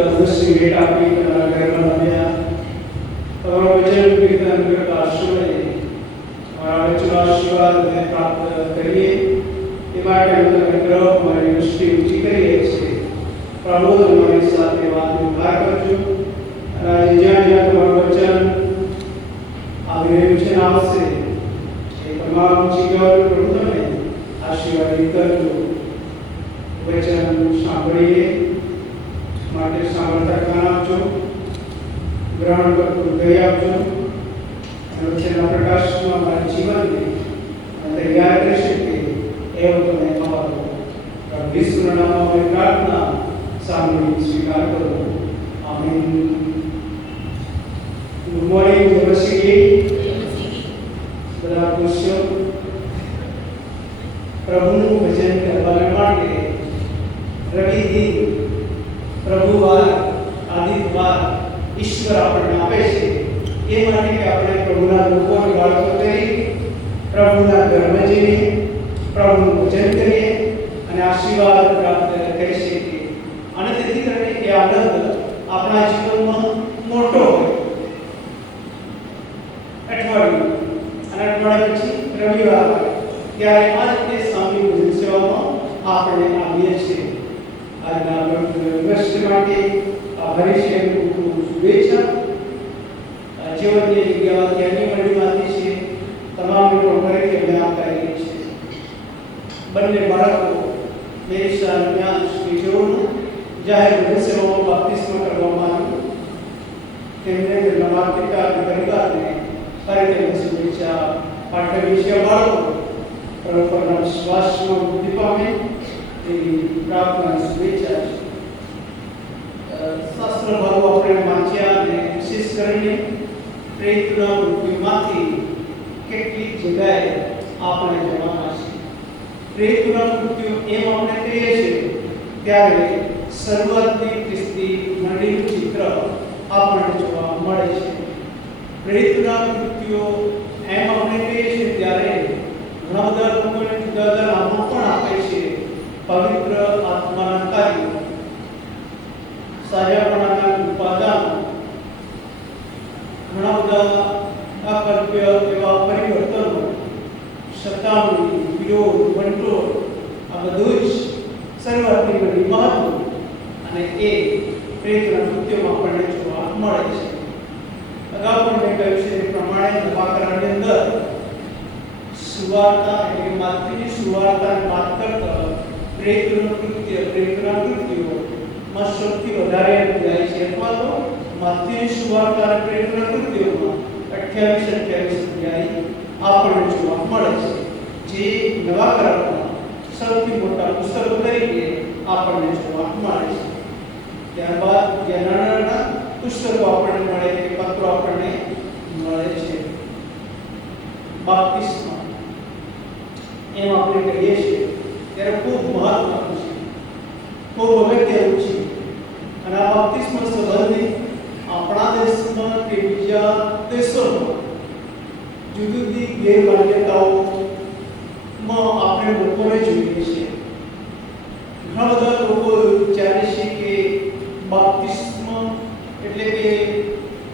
અવશ્ય ભેટ આપી તમારા ઘરમાં આવ્યા. તમારો વચન કીર્તન કરતા સમયે તમારા વચનો આશીર્વાદને પ્રાપ્ત કરીએ એ માટે અમે ગ્રહ અમારી દૃષ્ટિ ઊંચી કરીએ છીએ. પ્રભુ તમારી સાથે વાત વ્યવહાર કરજો અને આજે જ્યાં જ્યાં તમારું વચન આવી રહ્યું છે ને આવશે એ તમામ જીવન પ્રભુ તમે આશીર્વાદિત કરજો. વચન સાંભળીએ માટે સામર્થ્ય જ્ઞાન આપજો, ગ્રહણ કરતું દયા આપજો અને વચનના પ્રકાશમાં અમારા જીવનને તૈયાર કરી શકીએ એવો તમે અમારો વિશ્વના નામમાં પ્રાર્થના સાંભળી સ્વીકાર કરો. આમીન. Good morning. જય મસીહ. બધા ખુશીઓ પ્રભુનું ભજન કરવા માટે રવિદિન પ્રભુવાર આદિત્યવાર ઈશ્વર આપણને આપે છે એ માટે કે આપણે પ્રભુના લોકોની બાળકો તરીકે પ્રભુના ઘરમાં જઈએ, પ્રભુનું ભજન કરીએ અને આશીર્વાદ પ્રાપ્ત કરી શકીએ. અને તેથી કરીને એ આનંદ આપણા જીવનમાં મોટો હોય. અઠવાડિયું અને અઠવાડિયા પછી રવિવાર ત્યારે આ રીતે સ્વામી ભજન સેવામાં આપણે આવીએ છીએ. આજના વર્ષ માટે આભારી છે. ખૂબ શુભેચ્છા. જીવનની જગ્યામાંથી અન્ય મંડળીમાંથી છે તમામ લોકો ફરીથી અમે આવકારીએ છીએ. બંને બાળકો મેરીશા જ્ઞાન શ્રીજોનું જાહેર ભજન સેવામાં બાપ્તિસ્મ કરવામાં આવ્યું. તેમને તેમના માતા પિતા અને પરિવારને ફરીથી શુભેચ્છા પાઠવી છે. બાળકો પરસ્પરના વિશ્વાસમાં વૃદ્ધિ પામે તેવી પ્રાર્થના શુભેચ્છા છે. શાસ્ત્ર ભાગો આપણે વાંચ્યા અને વિશેષ કરીને પ્રેતના મૃત્યુમાંથી કેટલીક જગ્યાએ આપણે જવાના છે. પ્રેતના મૃત્યુ એમ આપણે કહીએ છીએ ત્યારે શરૂઆતની ખ્રિસ્તી મંડળીનું ચિત્ર આપણને જોવા મળે છે. પ્રેતના મૃત્યુ એમ આપણે કહીએ છીએ ત્યારે ઘણા બધા લોકોને જુદા જુદા નામો પણ આપે છે. પવિત્ર આત્માના કાર્યો, સાજાપણાના ઉપાદાન, ઘણા બધા અકલ્પ્ય એવા પરિવર્તનો, સતામણી, વિરોધ, વંટોળ, આ બધું જ શરૂઆતની બધી મહત્વ અને એ પ્રેતના કૃત્યમાં આપણને જોવા મળે છે. અગાઉ પણ મેં કહ્યું છે એ પ્રમાણે નવા કરારની અંદર સુવાર્તા એટલે માથીની સુવાર્તાની વાત કરતા પ્રેતનું કૃત્ય, પ્રેતના કૃત્યોમાં સૌથી વધારે અધ્યાય છે. અથવા તો માથીની સુવાર્તા અને પ્રેતના કૃત્યોમાં 28-28 અધ્યાય આપણને જોવા મળે છે, જે નવા કરારના સૌથી મોટા પુસ્તકો તરીકે આપણને જોવા મળે છે. ત્યારબાદ જે નાના પુસ્તકો આપણને મળે કે પત્રો આપણને મળે છે. બાપ્તિસ્મ એમ આપણે કહીએ છીએ ત્યારે ખૂબ મહત્વનું છે, ખૂબ અગત્યનું છે. અને આ બાપ્તિસ્મ સંબંધિત આપણા દેશમાં કે બીજા દેશોમાં જુદી જુદી ગેરમાન્યતાઓમાં આપણે લોકોને જોઈએ છીએ. ઘણા બધા લોકો વિચારે છે કે બાપ્તિસ્મ એટલે કે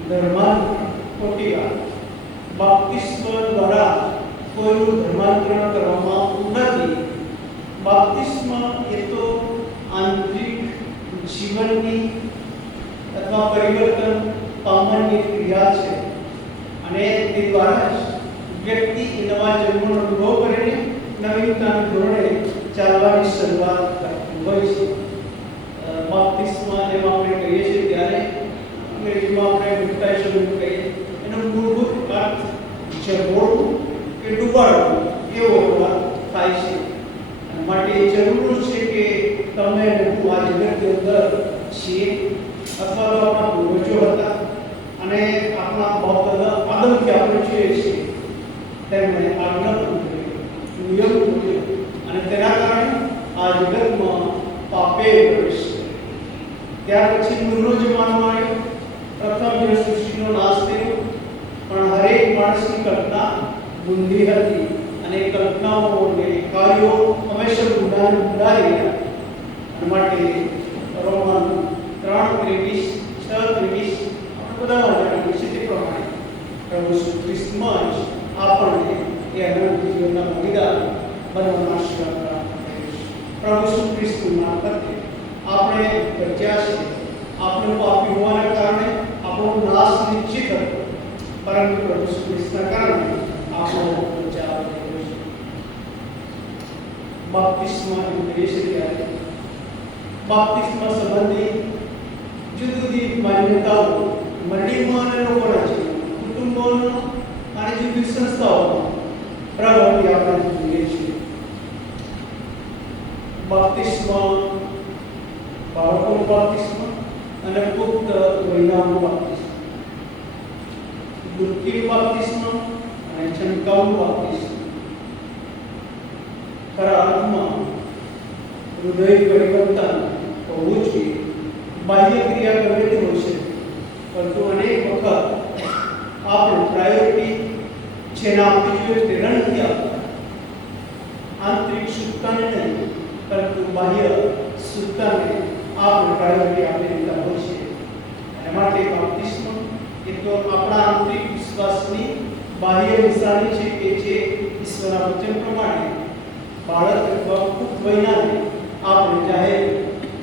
ધર્માંતરણ. ખોટી વાત. બાપ્તિસ્મ દ્વારા કોઈનું ધર્માંતરણ કરવામાં નથી. બાપ્તિસ્મ એ તો આંતરિક જીવનની અથવા પરિવર્તન પામવાની ક્રિયા છે અને તે દ્વારા જ વ્યક્તિ નવા જન્મનો અનુભવ કરીને નવીનતાના ધોરણે ચાલવાની શરૂઆત કરતું હોય છે. બાપ્તિસ્મ જેમ આપણે કહીએ છીએ ત્યારે અંગ્રેજીમાં આપણે બેપ્ટાઇઝેશન કહીએ, એનો મૂળભૂત અર્થ ઝઘોળવું કે ડૂબાડવું એવો અર્થ થાય છે. માટે જરૂર છે કે તમે હું આ જગતની અંદર છીએ અથવા તો આપણા પૂર્વજો હતા અને આપણા બાપ દાદા આદમથી આપણે જોઈએ છીએ તેમણે આજ્ઞા પૂરી, નિયમ પૂર્યો અને તેના કારણે આ જગતમાં પાપે પ્રવેશ કર્યો. ત્યાર પછી નૂરનો જમાનો આવ્યો. પ્રથમ જે સૃષ્ટિનો નાશ થયો, પણ હરેક માણસની કલ્પના બુંદી હતી અને કલ્પનાઓ અને કાર્યો હંમેશા ગુનારી રહ્યા. માટે રોમન 3 3:23, 6:23 આપણે બધા જાણીએ છીએ તે પ્રમાણે પ્રભુ ઈસુ ખ્રિસ્તમાં જ આપણને એ અનંત જીવનના ભાગીદાર બનવાનો આશીર્વાદ પ્રાપ્ત કર્યો છે. પ્રભુ ઈસુ ખ્રિસ્ત મારફતે આપણે બચ્યા છે. આપણે પાપી હોવાના કારણે આપણો નાશ નિશ્ચિત હતો, પરંતુ પ્રભુ ઈસુ ખ્રિસ્તના કારણે આપણો બચાવ થયો છે. બાપ્તિસ્મા એટલે છે ત્યારે બાપ્તિસ્મા સંબંધી જુદી જુદી માન્યતાઓ મંડળીમાં અને લોકોના છે, કુટુંબોનો અને જુદી સંસ્થાઓમાં પ્રગતિ આપણે જોઈએ છીએ. બાપ્તિસ્મા, બાળકોનો બાપ્તિસ્મા અને પુખ્ત વયનાનો બાપ્તિસ્મા, ડૂબકી બાપ્તિસ્મા અને છંટકાવનું બાપ્તિસ્મા. ખરા અર્થમાં હૃદય પરિવર્તન હોવું જોઈએ. બાહ્ય ક્રિયા ગમે તે હોય છે, પરંતુ અનેક વખત આપણે પ્રાયોરિટી જેને આપવી જોઈએ તે નથી આપતા. આંતરિક શુદ્ધતાને નહીં, પરંતુ બાહ્ય શુદ્ધતાને આપણે પ્રાયોરિટી આપી દેતા હોય છે. અને માટે બાપ્તિસ્મા એ તો આપણા આંતરિક વિશ્વાસની બાહ્ય નિશાની છે કે જે ઈશ્વરના વચન પ્રમાણે બાળક અથવા પુખ્ત વયનાને આપણે જાહેર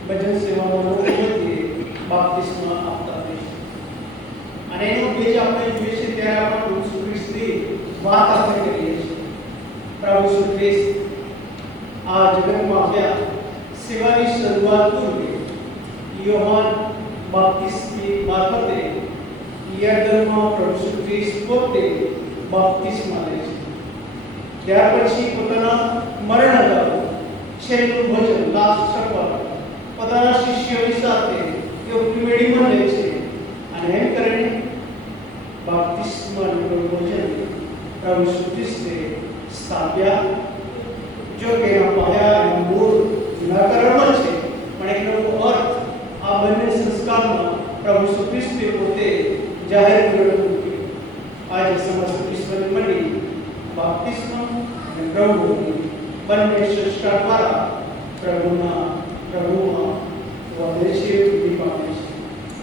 ભજન સેવામાં લોકોને બાપ્તિસ્મા આપતા હોય છે. અને એનો ઉદ્દેશ આપણે જોઈએ છે ત્યારે આપણે પ્રભુ ઈસુ ખ્રિસ્તની વાત આપણે કરીએ છીએ. પ્રભુ ઈસુ ખ્રિસ્ત આ જગતમાં આવ્યા. સેવાની શરૂઆત પૂર્વે યોહાન બાપ્તિસ્મની મારફતે યર્દનમાં પ્રભુ ઈસુ ખ્રિસ્ત પોતે બાપ્તિસ્મા લે છે. ત્યાર પછી પોતાના મરણ અગાઉ છેલ્લું ભોજન, લાસ્ટ સપર, પોતાના શિષ્યોની સાથે તેઓ ત્રિવેણીમાં લે છે. અને એમ કરીને બાપ્તિસ્માનું ભોજન પ્રભુ ઈસુ ખ્રિસ્તે સ્થાપ્યા. જો કે એના પાયા અને મૂળ નિરાકરણમાં છે, પણ એનો અર્થ આ બંને સંસ્કારમાં પ્રભુ ઈસુ ખ્રિસ્તે પોતે જાહેર કર્યો. આજે સમસ્ત વિશ્વની મંડળી બાપ્તિસ્મા અને પ્રભુની બંને સંસ્કાર દ્વારા પ્રભુમાં વધે છે, વૃદ્ધિ પામે છે.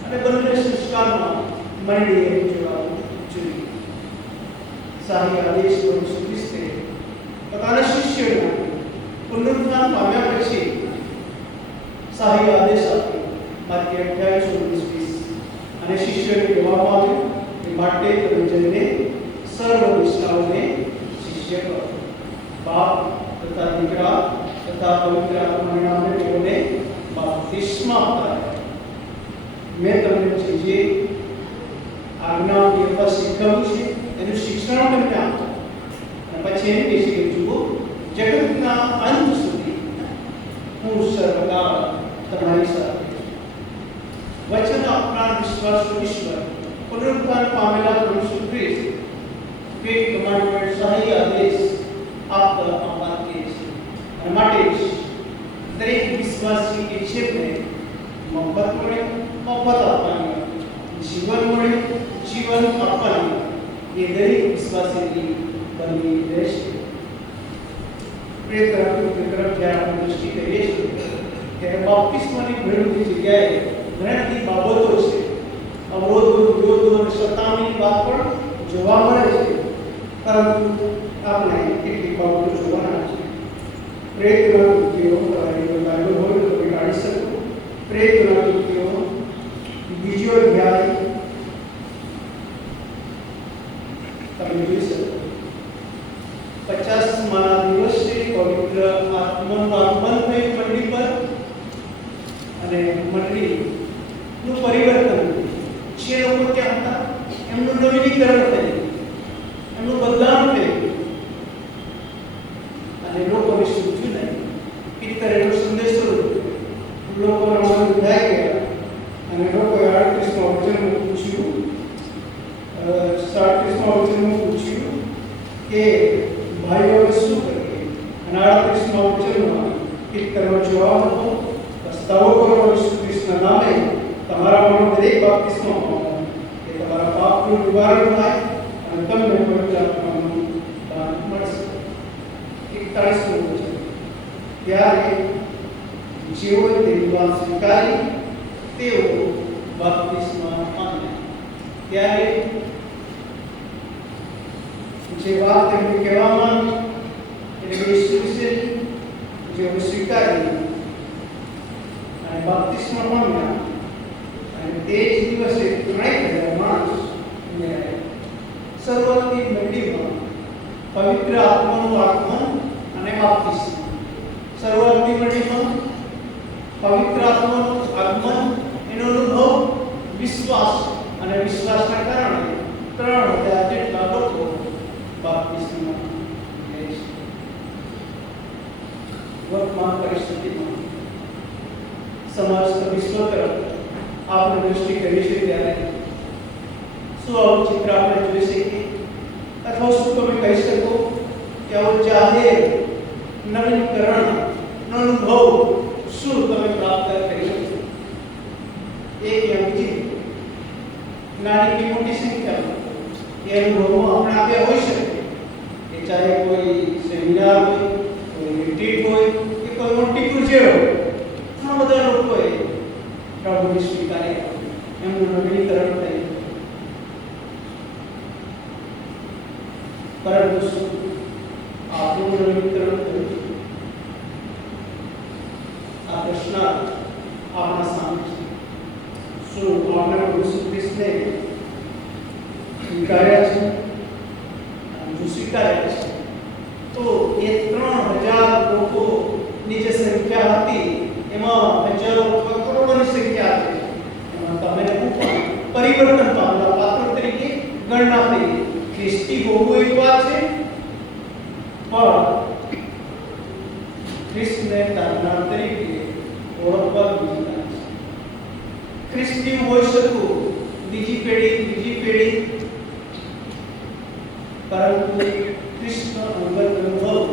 અને બંને સંસ્કારમાં મંડળીએ જોડાવું જોઈએ. શાહી આદેશ પ્રભુ ઈસુ ખ્રિસ્તે પોતાના શિષ્યોને પુનરુત્થાન પામ્યા પછી શાહી આદેશ આપ્યો, માથે 28:19-20. અને શિષ્યોને કહેવામાં આવ્યું એ માટે તમે જઈને સર્વ વિશ્વાઓને શિષ્ય કરો, બાપ તથા દીકરા તથા પવિત્ર આત્માના નામે તેઓને બાપ્તિસ્મા આપતા. મેં તમને જે આજ્ઞા આપવા શીખવ્યું છે એનું શિક્ષણ તમને આપો. અને પછી એમ કહે છે કે જુઓ, જગતના અંત સુધી હું સર્વકાળ તમારી સાથે છું. વચન આપનાર વિશ્વાસુ ઈશ્વર પુનરુત્થાન પામેલા પ્રભુ ઈસુ ખ્રિસ્ત ગ્રેટ કમાન્ડમેન્ટ શાહી આદેશ આપવા કહે છે. અને માટે દરેક વિશ્વાસી કે છે તે મફત મળે, મફત આપવાની, જીવન મળે, જીવન આપવાની, એ દરેક વિશ્વાસીની બની રહેશે. તરફ જ્યારે આપણે દૃષ્ટિ કરીએ છીએ ત્યારે બાપ્તિસ્માની ઘણી બધી જગ્યાએ ઘણી બધી બાબતો છે, અવરોધો, વિરોધો અને સતામણીની વાત પણ જોવા મળે છે. પરંતુ આપણે કેટલીક બાબતો જોવાના છે. પ્રેતના કૃત્યો, બાઇબલ હોય તો તમે કાઢી શકો. પ્રેતના કૃત્યો 2 અધ્યાય તમે જોઈ શકો. 50મા દિવસે પવિત્ર આત્માનું આગમન થયું મંડળી પર, અને મંડળીનું પરિવર્તન. જે લોકો ત્યાં હતા એમનું નવીનીકરણ થયું, એમનું બદલાવ થયું, અને લોકોને સૂચ્યું નહીં. પિત્તરેનો સંદેશો લોકોના મન ઉધાઈ ગયા, અને લોકોએ 38મા વચનમાં પૂછ્યું, 37મા વચનમાં પૂછ્યું કે ભાઈઓ હવે શું કરીએ? અને 38મા વચનમાં પિત્તરનો જવાબ હતો, પસ્તાવો કરો ઈસુ ખ્રિસ્તના નામે તમારામાંનો દરેક બાપ્તિસ્મા પામો, કે તમારા પાપનું નિવારણ થાય અને તમને પવિત્ર આત્માનું દાન મળશે. 41મું વચન, ત્યારે જેઓએ તેની વાત સ્વીકારી તેઓ બાપ્તિસ્મા પામ્યા. ત્યારે જે વાત તેમને કહેવામાં એટલે ઈસુ વિશે જેઓ સ્વીકારી અને બાપ્તિસ્મા પામ્યા અને તે જ દિવસે 3,000 માણસ ઉમેરાયા. શરૂઆતની મંડીમાં પવિત્ર આત્માનું આગમન અને બાપ્તિસ્મા. શરૂઆતની મંડીમાં પવિત્ર આત્માનું આગમન, એનો અનુભવ, વિશ્વાસ અને વિશ્વાસના કારણે 3,000 જેટલા લોકો બાપ્તિસ્મા લે છે. વર્તમાન પરિસ્થિતિમાં સમાજ વિશ્વ તરફ આપણે દૃષ્ટિ કરી છે ત્યારે શું આવું ચિત્ર આપણે જોઈ શકીએ અથવા શું તમે કહી શકો કે આવો જાહેર નવીનીકરણનો અનુભવ શું તમે પ્રાપ્ત કરી શકો? એક યા બીજી નાની કે મોટી સંખ્યામાં એ અનુભવો આપણે આપ્યા હોઈ શકે. એ ચાહે કોઈ સેમિનાર હોય, કોઈ રિટ્રીટ હોય કે કોઈ મોટી કૃત્ય હોય, ઘણા બધા લોકોએ પ્રભુને સ્વીકાર્યા, એમનું નવીનીકરણ થયું. પરંતુ શું આપણું નવીનીકરણ થયું? આ પ્રશ્ન આપણા સામે છે. શું આપણે ઈસુ ખ્રિસ્તને સ્વીકાર્યા છે? જો સ્વીકાર્યા છે તો એ 3,000 લોકોની જે સંખ્યા હતી એમાં હજારો અથવા કરોડોની સંખ્યા છે. એમાં તમે હું પણ પરિવર્તન પામેલા પાત્ર તરીકે ગણના થઈ. ખ્રિસ્તી હોવું એક વાત છે, પણ ખ્રિસ્તને તારનાર તરીકે ઓળખવા બીજી વાત છે. ખ્રિસ્તી હોઈ શકું બીજી પેઢી, પરંતુ ખ્રિસ્તનો અંગત અનુભવ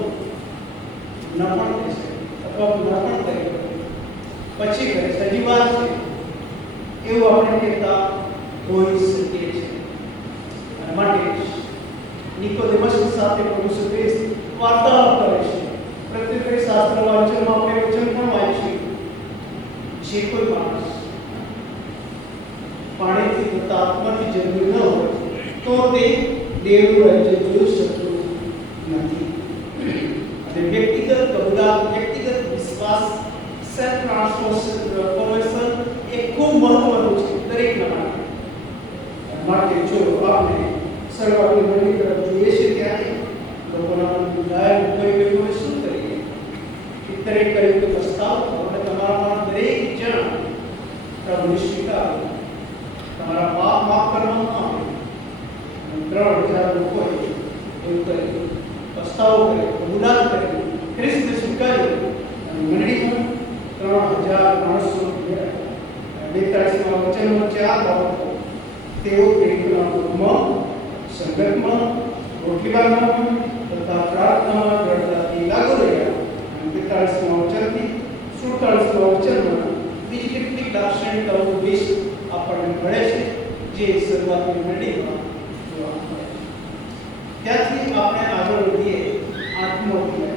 ન પણ થઈ શકે અથવા ન પણ કરી પછી કરે સજી વાત છે એવું આપણે કહેતા હોઈ શકીએ છીએ. અને માટે નિકોદેમસ સાથે પ્રભુ ઈસુ ખ્રિસ્ત વાર્તાલાપ કરે છે. પ્રત્યુત્તરી શાસ્ત્ર વાંચનમાં આપણે વચન પણ વાંચ્યું, જે કોઈ માણસ પાણીથી તથા આત્માથી જન્મ્યો ન હોય તો તે દેવનું રાજ્ય જોઈ શકતું નથી. અને વ્યક્તિગત કબૂલાત, વ્યક્તિગત વિશ્વાસ, સેલ્ફ ટ્રાન્સફોર્મેશન એ ખૂબ મહત્વનું છે દરેકના માટે. માટે જો આપણે શરૂઆતની મંડી તરફ જોઈએ છે ત્યારે લોકોના બુદ્ધાય કોઈ શું કરીએ? ઇતરે કર્યું કે પ્રસ્તાવ અને તમારા દરેક જણ પ્રભુ સ્વીકારો, તમારા પાપ માફ કરવામાં આવે. 3,000 લોકોએ એવું કર્યું, પ્રસ્તાવ કર્યો, કબૂલાત કરી, ખ્રિસ્તને સ્વીકાર્યું અને મંડળીમાં 3,000 માણસો 42માં વચનમાં 4 બાબતો તેઓ પ્રેમના દુઃખમાં, સંગતમાં, રોટલી બાંધવામાં તથા પ્રાર્થનામાં દ્રઢતાથી લાગુ રહ્યા. અને 43માં વચનથી 47માં વચનમાં બીજી કેટલીક લાક્ષણિકતાઓ વિશે આપણને મળે છે જે શરૂઆતની મંડળીમાં જોવા મળે છે. ત્યાંથી આપણે આગળ વધીએ 8મો અધ્યાય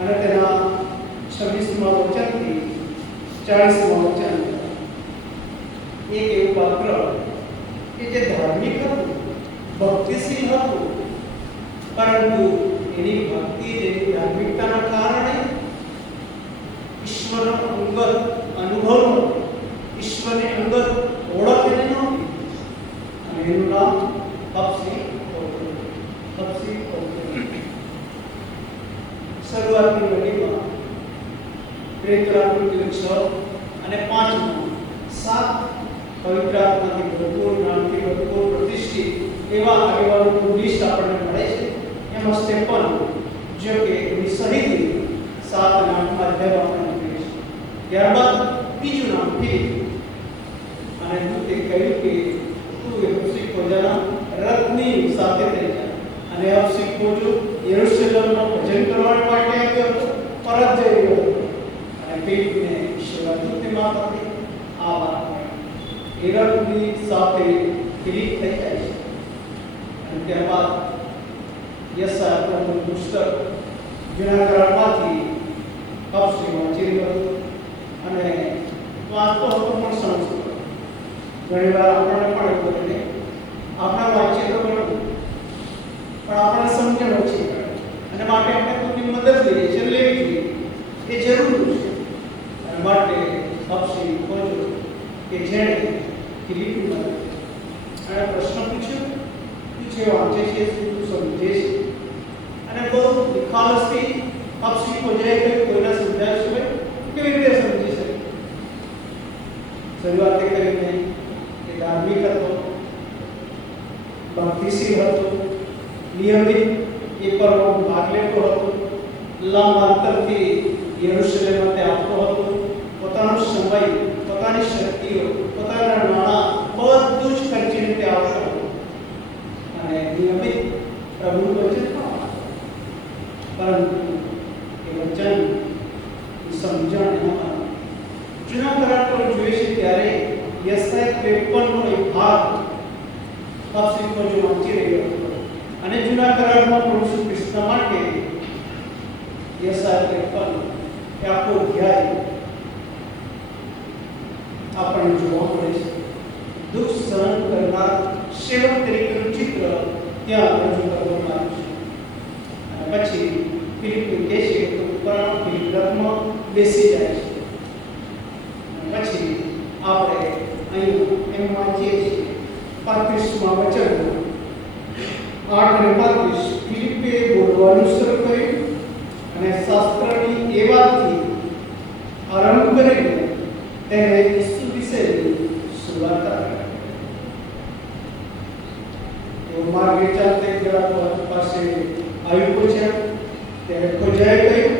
અને તેના 26માં વચનથી 40માં વચન. એક એવું પાત્ર કે જે ધાર્મિક હતું, ભક્તિશીલ હતું, પરંતુ એની ભક્તિ, એની ધાર્મિકતાના કારણે ઈશ્વરનો અંગત અનુભવ, ઈશ્વરની અંગત ઓળખ એને નહોતી. અને એનું નામ હબસી શરૂઆતની મંડીમાં પ્રેરિત આકૃતિ 6 અને 5 7 પવિત્ર આત્માથી ભરપૂર, જ્ઞાનથી ભરપૂર, પ્રતિષ્ઠિત એવા આગેવાનોનું લિસ્ટ આપણને મળે છે. એમાં સ્ટેફન જો કે એની શહીદી 7 અને 8માં અધ્યાયમાં આપણે જોઈએ છે. ત્યારબાદ બીજું નામ ફિલિપ, અને દૂતે કહ્યું કે તું હબસી ખોજાના રથની સાથે થઈ જા. અને હબસી ખોજો યરૂશલેમમાં ભજન કરવા માટે આવ્યો હતો, પરત જઈ રહ્યો હતો. અને ફિલિપને ઈશ્વરના દૂતની વાત હતી આ વાત હેરોદની સાથે ફિલિપ થઈ જાય છે. અને ત્યારબાદ યશાયાનું પુસ્તક જૂના કરારમાંથી હબસી વાંચી રહ્યો હતો. ઘણી વાર આપણને પણ એવું બને આપણે વાંચીએ તો બરાબર પણ આપણે સમજણ ઓછી પડે અને માટે આપણે કોઈની મદદ લઈએ છીએ લેવી જોઈએ એ જરૂરી છે અને માટે અપસી ખોજો કે જેણે ફિલિપીમાં અને પ્રશ્ન પૂછ્યો જે વાંચે છે શું સમજે છે અને બહુ નિખાલસથી અપસી ખોજાય કે કોઈના સમજાય છે કેવી રીતે સમજી શકે શરૂઆત કરીને એ ધાર્મિક હતો ભક્તિશીલ હતો નિયમિત એ પર્વમાં ભાગ લેતો હતો લાંબા અંતરથી યરુશલેમ તે આપતો હતો પોતાનો સમય પોતાની શક્તિઓ પોતાના નાણાં બધું જ ખર્ચીને તે આવતો હતો અને નિયમિત પ્રભુનું વચન પરંતુ એ વચન સમજણ એમાં જૂના કરાર જોઈએ છે ત્યારે યશાયા 53 નો એક ભાગ અપસીમાં જો વાંચી રહ્યો હતો અને જૂના કરારમાં પ્રભુ કૃષ્ણ માટે યશાયા 53 એ આખો અધ્યાય આપણને જોવા મળે છે દુઃખ સહન કરનાર સેવક તરીકેનું ચિત્ર ત્યાં રજૂ કરવામાં આવ્યું છે અને પછી ફિલિપને કહે છે કે ઉપરાણ ફિલિપ રથમાં બેસી જાય છે પછી આપણે અહીં એમ વાંચીએ છીએ 35માં વચન 8 અને 35 ફિલિપે બોલવાનું શરૂ કર્યું અને શાસ્ત્રની એ વાતથી આરંભ કરીને તેને ઈસુ વિશેની સુવાર્તા કરી તો માર્ગે ચાલતે જરા પાસે આવી પહોંચ્યા ત્યારે ખોજાએ કહ્યું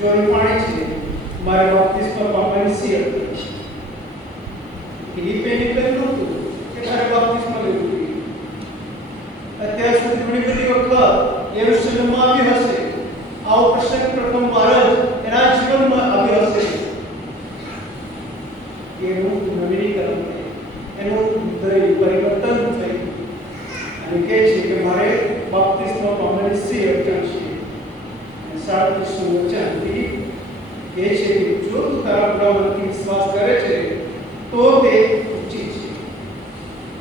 જોઈ પાણી છે મારે બાપ્તિસ્મા પામવાની સી હતી ફિલિપે કહ્યું નહોતું કે તારે બાપ્તિસ્મા લેવું જોઈએ અત્યાર સુધી ઘણી બધી વખત યરુશલેમમાં આવી હશે આવો પ્રસંગ પ્રથમવાર જ એના જીવનમાં આવ્યો હશે એનું નવીનીકરણ એનું પરિવર્તન થયું અને કહે છે કે મારે બાપ્તિસ્મા પામવાની સી અડચણ છે 37 વચન ફિલિપ કહે છે કે જો તું તારા પ્રભુથી વિશ્વાસ કરે છે તો તે ઉચિત છે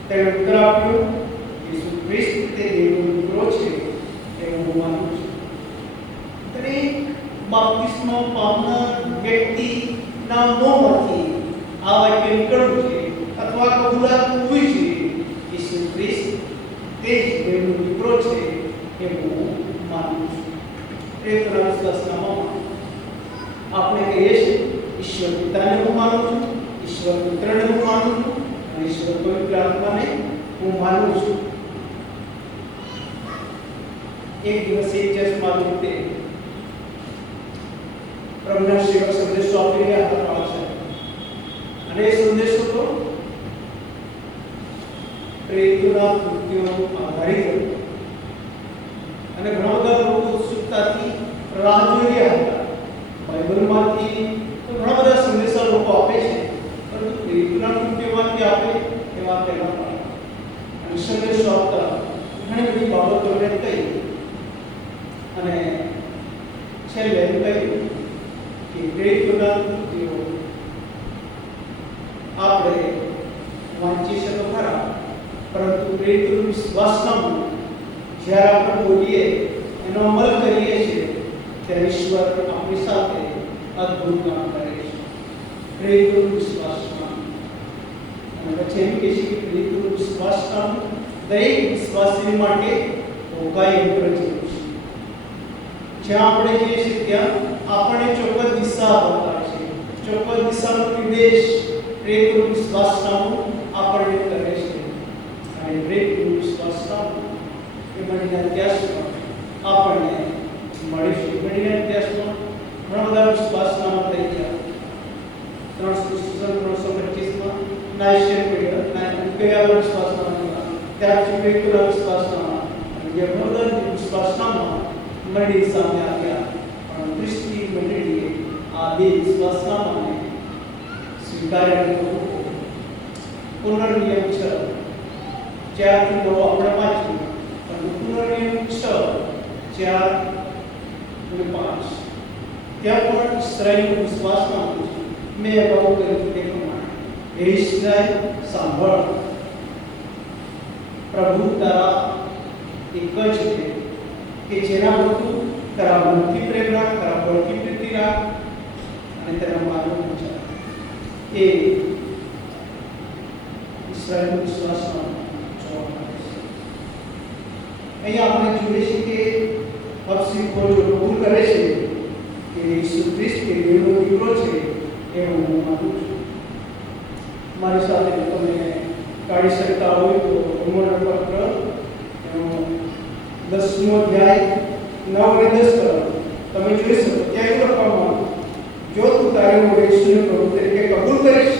તેણે ઉત્તર આપ્યો ઈસુ ખ્રિસ્ત તે દેવનો દીકરો છે એવું હું માનું છું દરેક બાપ્તિસ્મા પામનાર વ્યક્તિના મોંમાંથી આ વાક્ય નીકળવું છે અથવા કબૂલાત હોવી જોઈએ ઈસુ ખ્રિસ્ત તે જ દેવનો દીકરો છે એવું હું માનું છું પ્રેતના વિશ્વાસનામાં આપણે કહીએ છીએ ઈશ્વર પિતાને હું માનું છું ઈશ્વર પુત્રને હું માનું છું અને ઈશ્વર પવિત્ર આત્માને હું માનું છું એક દિવસ એક ચર્ચમાં રીતે પ્રભુના સેવક સંદેશો આપી રહ્યા હતા પાછળ અને એ સંદેશો તો પ્રેતના કૃત્યો આધારિત હતો અને ઘણા બધા લોકો ઉત્સુકતાથી રાહ જોઈ રહ્યા હતા બાઇબલમાંથી તો ઘણા બધા સંદેશા લોકો આપે છે પરંતુ પ્રેતના કૃત્યોમાંથી આપે એ વાત પહેલા પડે અને સંદેશો આપતા ઘણી બધી બાબતોને કહી અને છેલ્લે એમ કહ્યું કે પ્રેતના કૃત્યો આપણે વાંચી શકો ખરા પરંતુ પ્રેતનું વિશ્વાસનામું જ્યારે આપણે બોલીએ એનો અમલ કરીએ છીએ ત્યારે ઈશ્વર આપણી સાથે અદ્ભુત કામ કરે છે પ્રેતનું વિશ્વાસનામું અને પછી એમ કહે છે કે પ્રેતનું વિશ્વાસનામું દરેક વિશ્વાસી માટે ભોગાઈ યંત્ર જેવું છે જ્યાં આપણે જઈએ છીએ ત્યાં આપણને ચોક્કસ દિશા બતાવે છે ચોક્કસ દિશાનો નિર્દેશ પ્રેતનું વિશ્વાસનામું આપણને કરે છે અને પ્રેતનું વિશ્વાસનામું એ મણીના ઇતિહાસમાં આપણને મળે છે મણીના ઇતિહાસમાં ઘણા બધા વિશ્વાસનામા થઈ ગયા 325માં નાઇશિયન પીરિયડ વિશ્વાસનામા ત્યારથી પ્રેતના વિશ્વાસનામા અને યહૂદન વિશ્વાસનામા મંડળી સામે આવ્યા પણ ખ્રિસ્તી મંડળીએ આ બે વિશ્વાસનામાને સ્વીકાર્યા નહોતો પુનર્નિયમ 6 જ્યારથી નવો આપણે વાંચ્યું પણ પુનર્નિયમ 6 4 અને 5 ત્યાં પણ ઇસ્રાયેલનો વિશ્વાસનામું છે મેં અગાઉ કહ્યું તે પ્રમાણે હે ઇસ્રાએલ સાંભળ, પ્રભુ તારા એક જ છે કે જેના પર તું તારા મનથી પ્રેમ રાખ, તારા બળથી પ્રીતિ રાખ અને તેના માર્ગમાં ચાલ. એ ઇસ્રાએલનો વિશ્વાસમાં જોવા મળે છે. અહીંયા આપણે જોઈએ છીએ કે અપસિદ્ધો જો કબૂલ કરે છે કે ઈસુ ખ્રિસ્ત કે દેવનો દીકરો છે, એવું હું માનું છું. મારી સાથે તમે કાઢી શકતા હોય તો રોમન પત્ર 10મો અધ્યાય 9 અને 10 તમે જોઈ શકો. ત્યાં એવું લખવામાં, જો તું તારી મોઢે ઈસુને પ્રભુ તરીકે કબૂલ કરીશ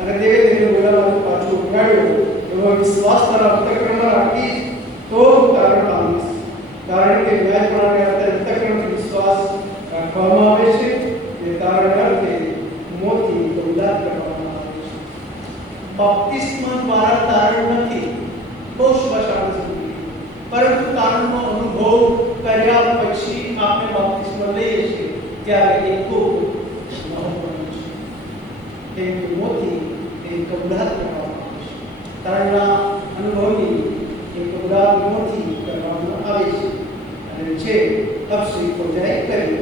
અને દેવે તેને બોલાવવાનું પાછું ઉગાડ્યો એવો વિશ્વાસ તારા અંતઃકરણમાં રાખીશ તો તારણ પામીશ. કારણ કે ન્યાય પ્રમાણે અંતઃકરણથી વિશ્વાસ રાખવામાં આવે છે એ તારણ અર્થે મોથી કબૂલાત કરવામાં આવે છે. બાપ્તિસ્મા દ્વારા તારણ નથી, બહુ સ્પષ્ટ સમજી, પરંતુ તારણનો અનુભવ કર્યા પછી આપણે બાપ્તિસ્મા લઈએ છીએ ત્યારે એ ખૂબ મહત્વનું છે. કેમ કે મોથી એ કબૂલાત કરવામાં આવે છે. તારણના અનુભવની એ કબૂલાત મોથી કરવામાં આવે છે અને છે અપસિદ્ધ જાય કરી.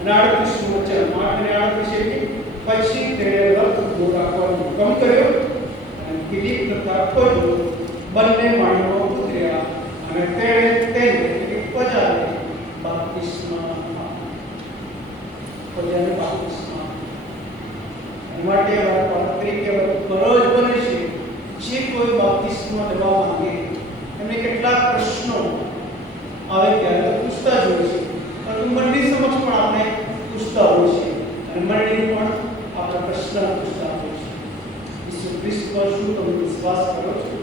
અને 38મું વચન 8 અને 38 પછી તેણે રથ ઉભો રાખવાનો હુકમ કર્યો અને ફિલિપ તથા ખોજો બંને પાણીમાં ઉતર્યા અને તેણે તેને પજાને બાપ્તિસ્મા આપ્યો. માટે તરીકે ફરજ બને છે જે કોઈ બાપ્તિસ્મા લેવા માંગે એમને કેટલાક પ્રશ્નો આવે ત્યારે પૂછતા જ હોય છે, પરંતુ મંડળી સમક્ષ પણ આપણે પૂછતા હોય છે અને મંડળી પણ આપણે પ્રશ્ન પૂછતા હોય છે. ઈસુ ખ્રિસ્ત પર શું તમે વિશ્વાસ કરો છો?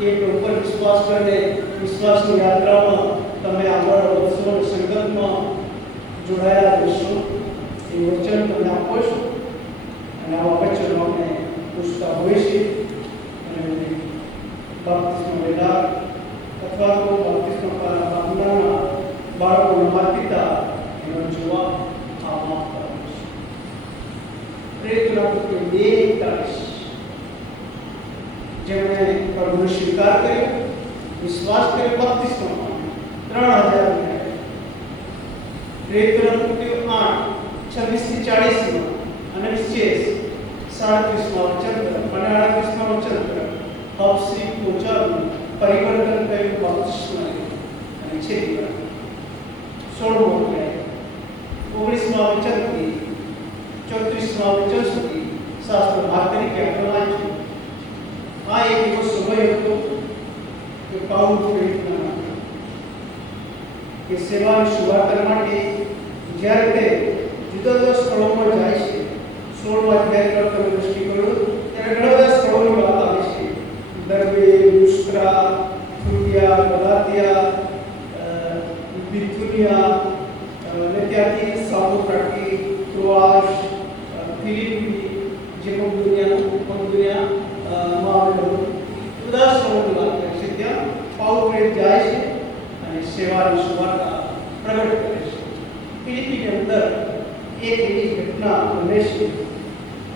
એ ઉપર વિશ્વાસ કરીને વિશ્વાસની યાત્રામાં તમે આગળ વધશો, સંગતમાં જોડાયા રહેશો, એ વચન તમને આપો છો અને આવા વચનો આપણે પૂછતા હોય છે. અને બાપ્તિસ્મા લેનાર અથવા તો બાપ્તિસ્મા પામનારના બાળકોના માતા પિતા એનો જવાબ આપવા હોય છે. પ્રેરિતોના કૃત્યો 2:41 જેમણે પ્રભુનો સ્વીકાર કર્યો, વિશ્વાસ કર્યો, બાપ્તિસ્મા પામ્યા 3000 પ્રેરિતોના કૃત્યો 8:26-40 અને વિશેષ 37મા વચન અને 38મા વચન અપસિદ્ધ પહોંચાડવું, પરિવર્તન કર્યું, બાપ્તિસ્મા અને છેલ્લી વાર 16મો અધ્યાય 19મા વચનથી 34મા વચન સુધી શાસ્ત્ર ભાગ તરીકે આપણે વાંચ્યું. આ એક એવો સમય હતો કે પાઉલ પ્રેરિતના કે સેવાની શરૂઆત કરવા માટે જ્યારે તે જુદા જુદા સ્થળોમાં જાય છે, 16મા અધ્યાય તરફ તમે દૃષ્ટિ કરો ત્યારે ઘણા બધા સ્થળોની વાત આવે છે. દરબે, લુસ્ત્રા, ફ્રુગિયા, ગલાતિયા, બિથુનિયા અને ત્યાંથી સામોથ્રાકી, ત્રોઆસ, ફિલિપી, જે મકદુનિયામાં બધા સ્થળોની વાત કરે છે. ત્યાં પાઉલ પ્રેરિત જાય છે અને સેવાની સુવાર્તા પ્રગટ કરે છે. ફિલિપીની અંદર એક એવી ઘટના બને છે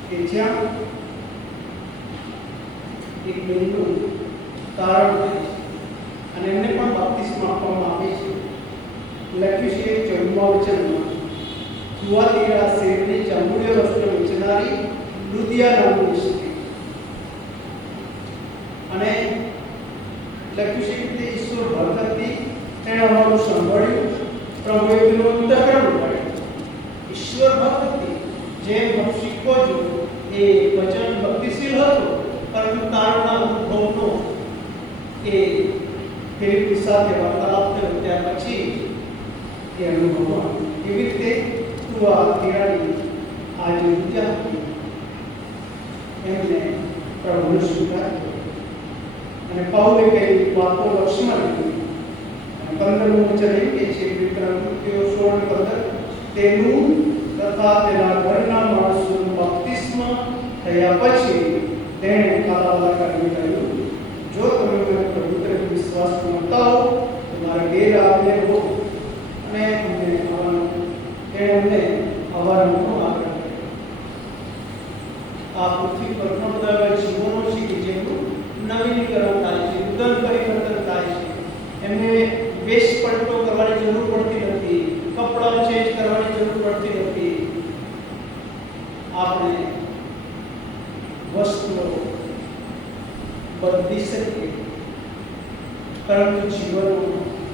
કે જ્યાં એક બહેનનું તારણ થાય છે અને એમને પણ બાપ્તિસ્મા આપવામાં આવે છે. લખ્યું છે 14મા વચનમાં, થુઆતીરા શહેરની ચામડીય વસ્ત્ર વેચનારી લુદિયા નામની સ્ત્રી, અને લખ્યું છે કે તે ઈશ્વર ભક્ત હતી, તેણે અમારું સાંભળ્યું, પ્રભુએ તેનું અંતઃકરણ ઉઘાડ્યું. ઈશ્વર ભક્ત હતી, જેમ શીખવો જોઈએ એ વચન ભક્તિશીલ હતો, પરંતુ તારણના અનુભવનો એ ફિલિપી સાથે વાર્તાલાપ કર્યો ત્યાર પછી એ અનુભવમાં એવી રીતે થુઆતીરાની આ જે વિદ્યા હતી એમને પ્રભુનો સ્વીકાર કર્યો અને પાઉલે કહેલી વાતો લક્ષ્યમાં લીધી. 15મું વચન એમ કે છે, કૃત્યો 16:15, તેનું તથા તેના ઘરના માણસોનું બાપ્તિસ્મા થયા પછી તેણે કાલાવાલા કાર્ય કર્યું, જો તમે મને પ્રભુ તરફ વિશ્વાસ કરતા હો તો મારા ઘેર આવીને રહો. અને તેણે અમને આવવાનો આગ્રહ કર્યો. આ પૃથ્વી પર ઘણા બધા એવા જીવનો છે કે જેનું નવીનીકરણ થાય છે, ઉદન પરિવર્તન થાય છે. એમને વેશ પલટો કરવાની જરૂર પડતી નથી, કપડાં ચેન્જ કરવાની જરૂર પડતી નથી. આપણે વસ્તુઓ બદલી શકીએ, પરંતુ જીવનો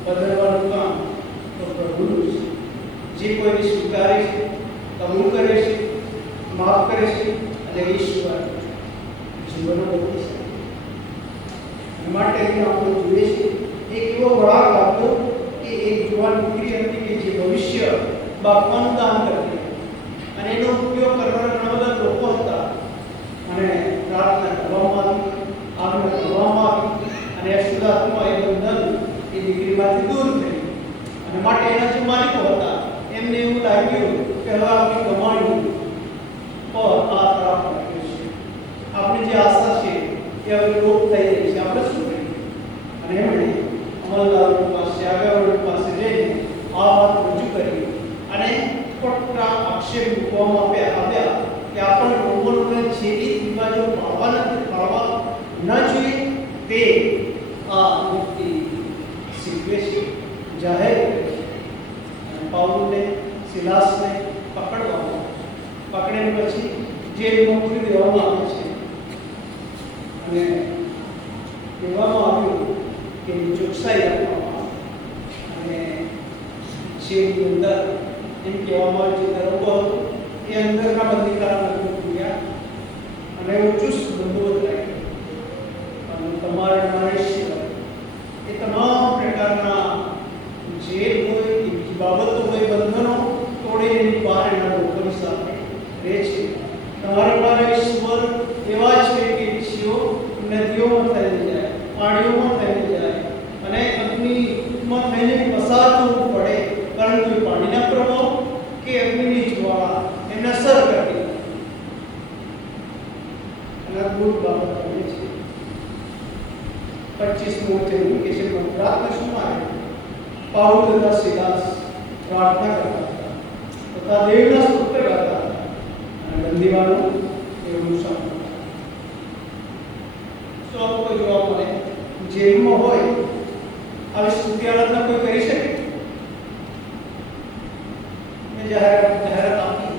બદલવાનું કામ તો પ્રભુનું છે. જે કોઈને સ્વીકારે છે, કબૂલ કરે છે, માફ કરે છે અને ઈશ્વર જીવનો બદલી શકે. માટે અહીં આપણે જોઈએ છીએ એક એવો વળાંક આવ્યો કે એક જુવાન દીકરી હતી કે જે ભવિષ્ય બાપવાનું દાન કરતી અને એનો ઉપયોગ કરવાના ઘણા બધા લોકો હતા. અને પ્રાર્થના કરવામાં આવી, અને અશુદ્ધાત્મા એ બંધન એ દીકરીમાંથી દૂર થઈ. અને માટે એના જે માલિકો હતા એમને એવું લાગ્યું કે હવે આપણી કમાણી પર આ પ્રાપ્ત કર્યું છે, આપણી જે આશા છે એ હવે લોપ થઈ રહી છે, આપણે શું કરીએ? અને એમણે અમલદારો પાસે, આગેવાનો પાસે જઈને આ વાત રજૂ કરી અને ખોટા આક્ષેપ મૂકવામાં આવ્યા કે આપણે રોમનોને જે રીત રિવાજો પાળવા ન જોઈએ તે આ વ્યક્તિ શીખવે છે, જાહેર કરે છે. અને પાઉલને, સિલાસને પકડીને પછી જેલમાં પૂરી દેવામાં આવે છે. અને કહેવામાં આવ્યું કે ચોકસાઈ આપવામાં આવે. અને જેલની અંદર એમ કહેવામાં આવે છે દરોગો હતો એ અંદરના બંદીખાના ગયા અને એવો ચુસ્ત બંદોબસ્ત રાખ્યો. અને તમારા મારે સિવાય એ તમામ પ્રકારના જેલ હોય કે બીજી બાબતો હોય, બંધનો તોડીને એની બહાર એના લોકોની સાથે રહે છે. તમારા પાસે ઈશ્વર એવા છે કે ઈચ્છીઓ નદીઓમાં ફેલી જાય, પાણીઓમાં ફેલી જાય અને અગ્નિમાં થઈને પસાર થવું પડે, પરંતુ એ પાણીના પ્રભાવ કે અગ્નિની જ્વાળા એમને અસર કરતી નથી. અને અદભુત બાબત બને છે. 25મું વચન કે છે રાતના સુમારે પાઉલ તથા સિલાસ પ્રાર્થના કરતા હતા તથા દેવના સ્તુતિ ગાતા હતા અને બંદીવાનો એવું સાંભળતા. તો આપ કોઈ જોવા મળે જેલમાં હોય આવી સ્તુતિ આરાધના કોઈ કરી શકે? મેં જાહેરાત આપી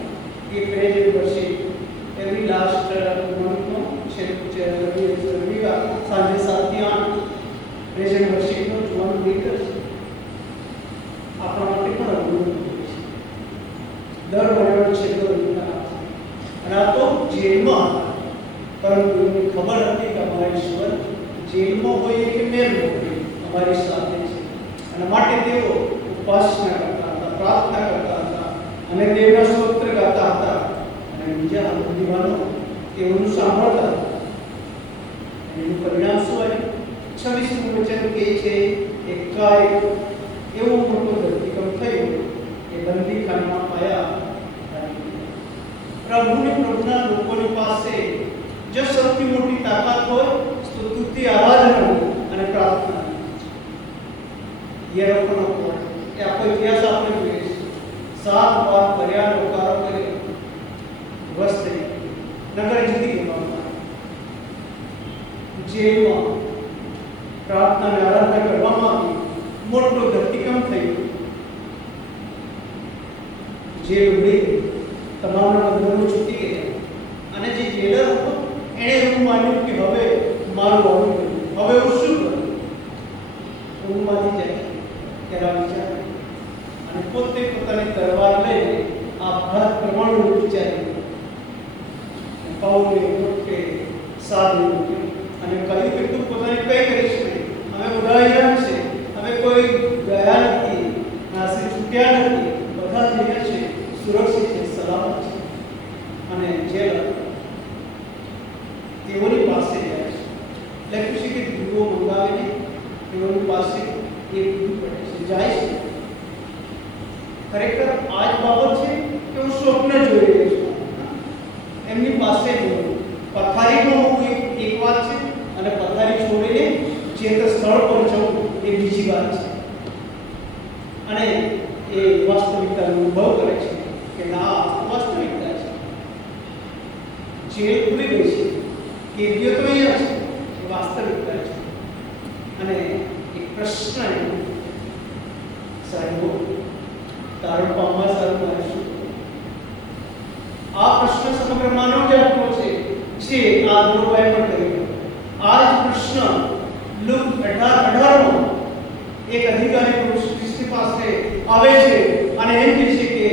કે પ્રેઝન્ટ વર્ષે એવરી લાસ્ટ મંથનો રવિવાર સાંજે 7 થી 8 પ્રેઝન્ટ વર્ષિપનો જોવાનું રીત છે. આપણા માટે પણ અનુભવ છે. દર રવિવાર ક્ષેત્રો અને આ તો જેલમાં, પરંતુ એમને ખબર હતી કે અમારા ઈશ્વર જેલમાં હોય કે મેલમાં હોય અમારી સાથે છે. અને માટે તેઓ ઉપાસના કરતા હતા, પ્રાર્થના કરતા હતા અને દેવના સ્તોત્ર ગાતા હતા અને બીજા બંદીવાનો તેઓનું સાંભળતા હતા. એનું પરિણામ શું આવ્યું? 26મું વચન કહે છે એકાએક એવું મોટું ધરતીકંપ થયું કે બંદીખાનામાં આવ્યા. પ્રભુના લોકોની પાસે જો સૌથી મોટી તાકાત હોય તો સ્તુતિ, આરાધના અને પ્રાર્થના. ये रखो કે આખો ઇતિહાસ આપણે જોઈએ છે. 7 વાર કર્યા, લોકારો કર્યો, વસ્ત નગર જીતી ગયેલા. જેલમાં પ્રાર્થના અને આરાધના કરવામાં આવી, મોટો ધરતીકંપ થયો, જેલ ઉડી ગઈ, તમામના બંધનો છૂટી ગયા. અને જે જેલર હતો એણે એવું માન્યું કે હવે મારું વાળું કર્યું, હવે હું શું કરું? ઊંઘમાંથી જાય ત્યારે વિચાર અને પોતે પોતાની તલવાર લઈને આપઘાત કરવાનું વિચાર્યું. પાઉલે મોટે સાધુ અને કહ્યું કે તું પોતાને કઈ કરીશ નહીં, અમે બધા હેરાન છે, અમે કોઈ ગયા નથી, નાસી છૂટ્યા નથી, બધા જઈએ છે, સુરક્ષિત છે, સલામત છે. અને જેલર તેઓની પાસે જાય છે. લખ્યું છે કે દીવો મંગાવીને તેઓની પાસે એ દીવું પડે છે, જાય છે. ખરેખર આ જ બાબત છે કે હું સ્વપ્ન જોઈ રહ્યો છું. એમની પાસે જોયું પથારીમાં હોવું એક વાત છે અને પથારી છોડીને જે તે સ્થળ પર જવું એ બીજી વાત છે. અને એ વાસ્તવિકતાનો અનુભવ કરે છે કે ના વાસ્તવિકતા છે. જેલ ખુલી ગઈ છે, કેદીઓ તો અહીંયા છે, એ વાસ્તવિકતા છે. અને એક પ્રશ્ન આવ્યો, સાહેબો તારણ પામવા સારું મારે શું કરવું? આ પ્રશ્ન સમગ્ર માનવ જાતનો છે, જે આ દોરવાય પણ કર્યો. આ જ પ્રશ્ન લુક 18:18 એક અધિકારી પુરુષ ખ્રિસ્તી પાસે આવે છે અને એમ કહે છે કે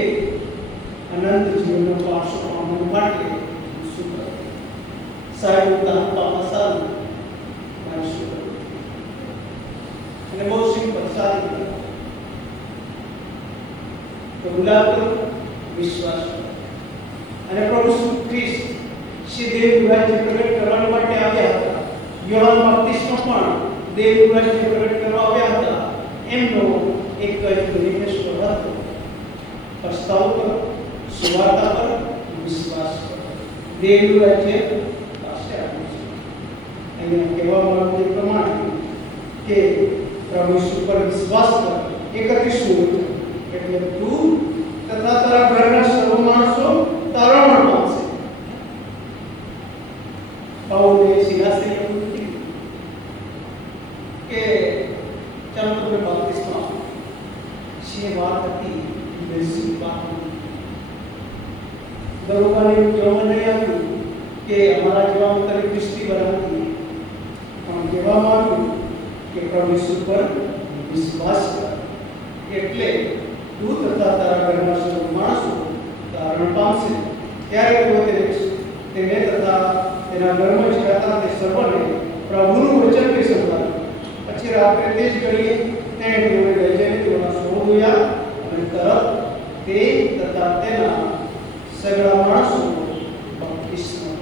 અનંત જીવનનો પાસો પામવા માટે શું કરવું? સાહેબ તારણ પામવા સારું મારે શું કરવું? અને બહુ સિમ્પલ સારી તો ગુલાબ કરો, વિશ્વાસ કરો. અને પ્રભુ ખ્રિસ્ત શ્રી દેવનું રાજ્ય પ્રગટ કરવા માટે આવ્યા હતા. યોહાન બાપ્તિસ્મા પણ દેવનું રાજ્ય પ્રગટ કરવા આવ્યા હતા. એમનો એક જ નિર્દેશ હતો, પસ્તાવો કરો, સુવાર્તા કરો, વિશ્વાસ કરો. દેવનું રાજ્ય પાસે આવ્યું છે. અહીંયા કહેવામાં આવ્યું તે પ્રમાણે કે પ્રભુ ઈસુ પર વિશ્વાસ કરો. 31 એટલે તું તથા તારા ઘરના સર્વ માણસો તારણ પામશે. પાઉલે સિલાસને એવું કીધું કે ચાલો તમે બાપ્તિસ્મા છે વાત હતી બેસી વાત દરોગાને કહેવામાં નહીં આવ્યું કે અમારા જેવા અંતરે ખ્રિસ્તી બનાવતી, પણ કહેવામાં આવ્યું કે પ્રભુ ઈસુ પર વિશ્વાસ કર, એટલે તું તથા તારા ઘરના સર્વ માણસો તારણ પામશે. ત્યારે તેને તથા તેના ઘરમાં જે હતા તે સર્વને પ્રભુનું વચન કહી સંભળાવ્યું. પછી રાત્રે તે જ ઘડીએ તેણે તેઓને લઈ જઈને તેઓના સ્વરૂપ ધોયા અને તરત તે તથા તેના સગળા માણસો બપ્તિસ્મા.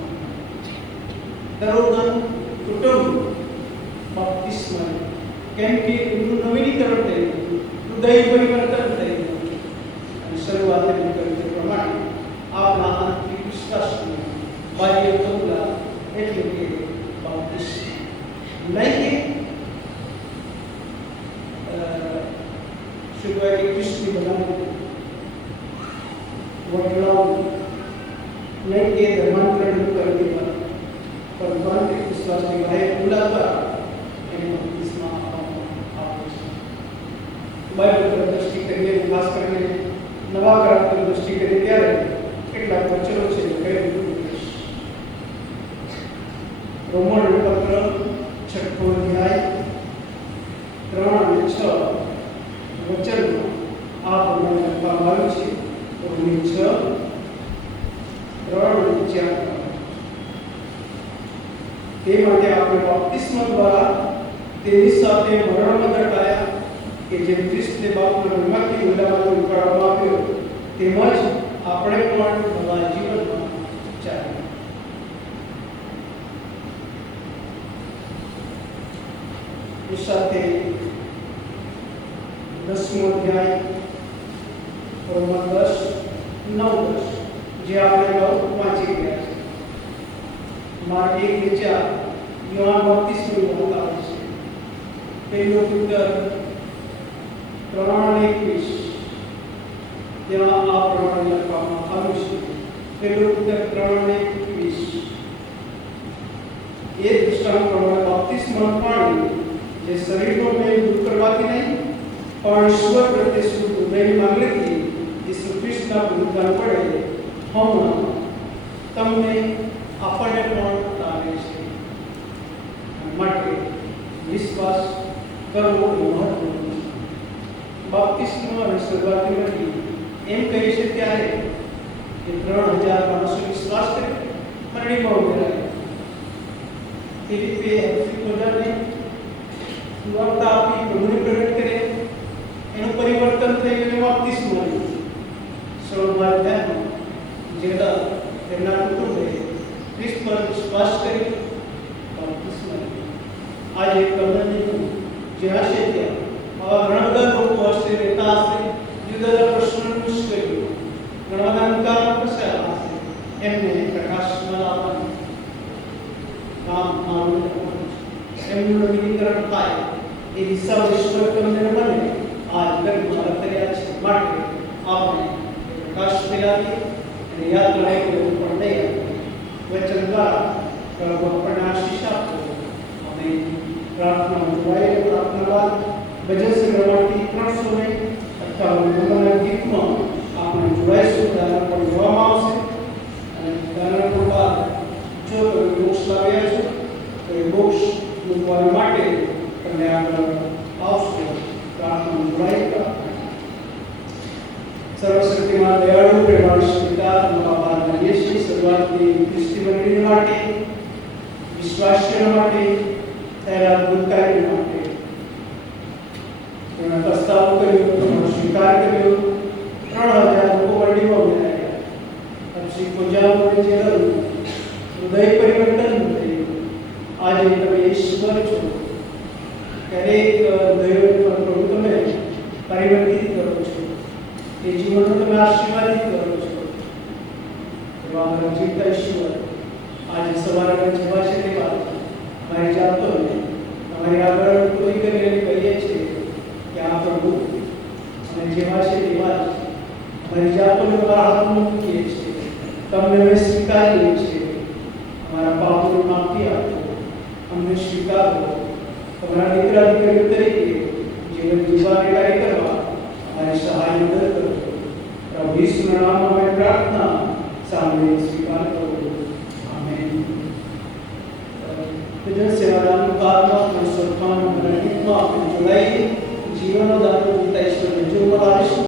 દરોગન કુટુંબ બપ્તિસ્મા, કેમ કે એમનું નવીનીકરણ થઈ ગયું, હૃદય પરિવર્તન થઈ ગયું. અને શરૂઆતે મેં કહ્યું તે પ્રમાણે આપણા આંતરિક વિશ્વાસને બાહ્ય પગલાં એટલે કે બાપ્તિસ્મા નહીં કે શું કહેવાય કે ખ્રિસ્તી બનાવવું, વડલાવવું નહીં કે ધર્માંતરણ કરી દેવાનું, પરંતુ આંતરિક વિશ્વાસની બાહ્ય પગલાં દ્વારા એને બાપ્તિસ્મા આપવામાં આવે છે. બાઇબલ પર દ્રષ્ટિ કરીએ, ખાસ કરીને નવા કરાર પર દ્રષ્ટિ કરીએ ત્યારે કેટલાક વચનો છે જે કહી રોમન પત્ર 6 અધ્યાય 3 અને 6 વચનમાં આ પ્રમાણે લખવામાં આવ્યું છે. રોમી 6:3 અને 4 તે માટે આપણે બાપ્તિસ્મા દ્વારા તેની સાથે મરણમાં દટાયા કે જે ખ્રિસ્તને બાપના મહિમાથી ઉલામાંથી ઉપાડવામાં આવ્યો, તેમજ આપણે પણ નવા જીવનમાં ચાલીએ. સાથે 10મો અધ્યાય રોમન 10:9-10 જે આપણે વાંચી ગયા છે. મારા એક વિચાર યોહાન બાપ્તિસ્માની વાત આવે છે. પહેલો પુત્ર 3:21 ત્યાં આ પ્રમાણે લખવામાં આવ્યું છે. પહેલો પુત્ર 3:21 એ દૃષ્ટાંત પ્રમાણે બાપ્તિસ્માનું પાણી જે શરીરનો મેલ દૂર કરવાથી નહીં પણ ઈશ્વર પ્રત્યે શુદ્ધ હૃદયની માંગણીથી ઈસુ ખ્રિસ્તના પુનરુત્થાન પડે હમણાં તમને આપણને પણ લાગે છે. માટે વિશ્વાસ કરવો એ મહત્વનું છે. બાપ્તિસ્મા અને શરૂઆતની નથી એમ કહે છે ત્યારે કે 3000 માણસો વિશ્વાસ કરે પરણીમાં ઉમેરાય. તે રીતે 80,000ને સુવાર્તા આપી પ્રભુને પ્રગટ કરે, એનું પરિવર્તન થઈ ગયું બાપ્તિસ્મા લીધું. 16મા અધ્યાયમાં જેલા તેમના કુટુંબે ખ્રિસ્ત પર વિશ્વાસ કરી બાપ્તિસ્મા લીધું. આજે કલ્યાણ જે હશે ત્યાં આવા ઘણા બધા લોકો હશે, રહેતા હશે, જુદા જુદા પ્રશ્નોની મુશ્કેલીઓ, ઘણા બધા અંધકારમાં ફસાયેલા હશે. એમને પ્રકાશમાં લાવવાનું કામ મારું એમનું નવીનીકરણ થાય એ દિશા ઈશ્વર તમને બને આ જગતમાં કર્યા છે. માટે આપણે પ્રકાશ ફેલાવીએ અને યાદ રાખીએ પણ નહીં વચન દ્વારા પ્રભુ આપણને આશીષ આપો. અમે પ્રાર્થના જોડાઈએ પ્રાર્થના બાદ ભજન સંગ્રહમાંથી 358 ગીતમાં આપણે જોડાઈશું. દાના પણ જોવામાં આવશે અને દાના પણ બાદ જો બોક્સ લાવ્યા છો તો એ બોક્સ મૂકવા માટે તમે આગળ આવશો. પ્રાર્થના જોડાઈ સર્વશક્તિમાન દયાળુ પ્રેમાળુ પિતા તમારા આભાર માનીએ છીએ શરૂઆતની ખ્રિસ્તી મંડળી માટે, વિશ્વાસીઓ માટે, થયેલા અદ્ભુત કાર્ય માટે. તેમણે પસ્તાવો કર્યો, તમારો સ્વીકાર કર્યો. 3000 લોકો મંડળીમાં ઉમેરાયા. પછી ખોજાઓને ચેતવ્યું, હૃદય પરિવર્તન થયું. આજે તમે ઈશ્વર છો. દરેક હૃદયોને પ્રભુ તમે પરિવર્તિત કરો છો. એ જીવનનો તમે આશીર્વાદિત કરો છો. એવા અમારા જીવતા ઈશ્વર આજે સવારે જેવા છે તેવા અમારી જાતોને અમારી આગળ કોઈ કરીને કહીએ છીએ કે આ પ્રભુ અમે જેવા છે તેવા જ અમારી જાતોને તમારા હાથમાં મૂકીએ છીએ. તમને અમે સ્વીકારીએ છીએ. અમારા પાપોની માફી આપો, અમને સ્વીકારો. તમારા દીકરા દીકરીઓ તરીકે જીવન જીવવાને કાર્ય કરવા અમારી સહાય મદદ કરો. પ્રભુ ઈસુના નામમાં અમે પ્રાર્થના સાંભળી સ્વીકાર કરો. આમેન. ભજન સેવાદાનનું કામમાં સ્વરૂપમાં ગીતમાં આપણે જોડાઈ જીવનનો દાખલો જીવતા ઈશ્વરને જો બોલાવીશું.